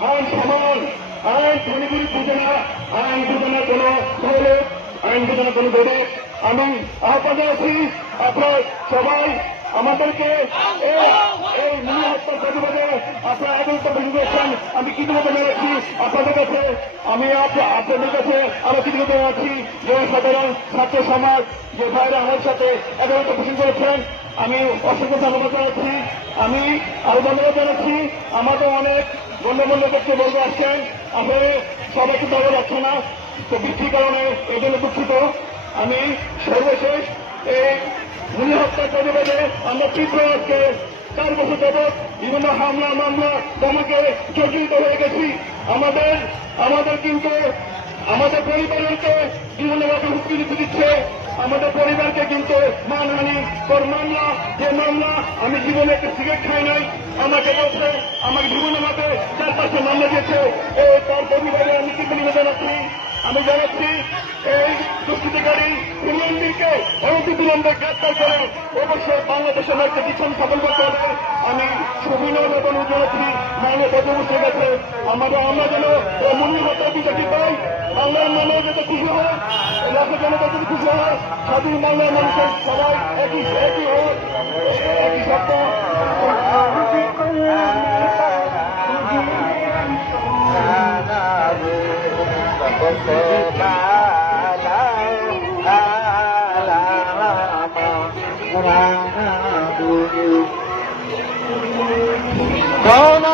আইন সমান আইন ধনীগুলি বুঝে না আইন বুঝে না কোনো দলে আইন বুঝে না কোনো দলে আমি আহ্বান জানাচ্ছি, আপনার সবাই আমাদেরকে এই মূল হত্যার প্রতিবাদে আপনারা এগারোটা বেশি করেছেন আমি কৃতজ্ঞতা জানাচ্ছি আপনাদের কাছে। আমি আপ- আপনাদের কাছে আমি কৃতজ্ঞতা জানাচ্ছি যে সাধারণ ছাত্র সমাজ, যে ভাইরা আমার সাথে এগারোটা বেশি করেছেন আমি অসংখ্য ধন্যবাদ জানাচ্ছি। আমি আরও ধন্যবাদ জানাচ্ছি। আমাদের অনেক গণ্যমান্য বলতে আসছেন? আসলে সবাইকে ধরা যাচ্ছে না। তো বৃষ্টির কারণে এই জন্য দুঃখিত। আমি সর্বশেষ এই মূল্য হত্যার প্রতিবাদে আমরা তীব্র আজকে চার বছর যাবৎ বিভিন্ন হামলা, মামলা তোমাকে জর্জরিত হয়ে গেছি। আমাদের আমাদের কিন্তু আমাদের পরিবারকে বিভিন্নভাবে হুমকি দিতে দিচ্ছে। আমাদের পরিবারকে কিন্তু মানহানি তোর মামলা, যে মামলা আমি জীবনে একটা সিগারেট খাই নাই, আমাকে বলছে, আমাকে বিভিন্ন ভাবে চার পাঁচটা মামলা দিয়েছে। ও তার পরিবারে আমি কিন্তু নিবেদন জানাচ্ছি আমি জানাচ্ছি এই দুষ্কৃতিকারী বিলম্বিকে অনতি বিলম্বে গ্রেপ্তার করে অবশ্যই বাংলাদেশের একটা পিছন সফল করতে হবে আমি সুবিনয় এবং জানাচ্ছি মানব বসে গেছে আমাদের আমরা যেন এই মূল্য হত্যা বিচারটি পাই, বাংলার মানুষ যাতে খুশি হয় এলাকার জনতা যদি খুশি হয়, স্বাধীন বাংলার মানুষের সবাই একই একই হোক একই Go, no.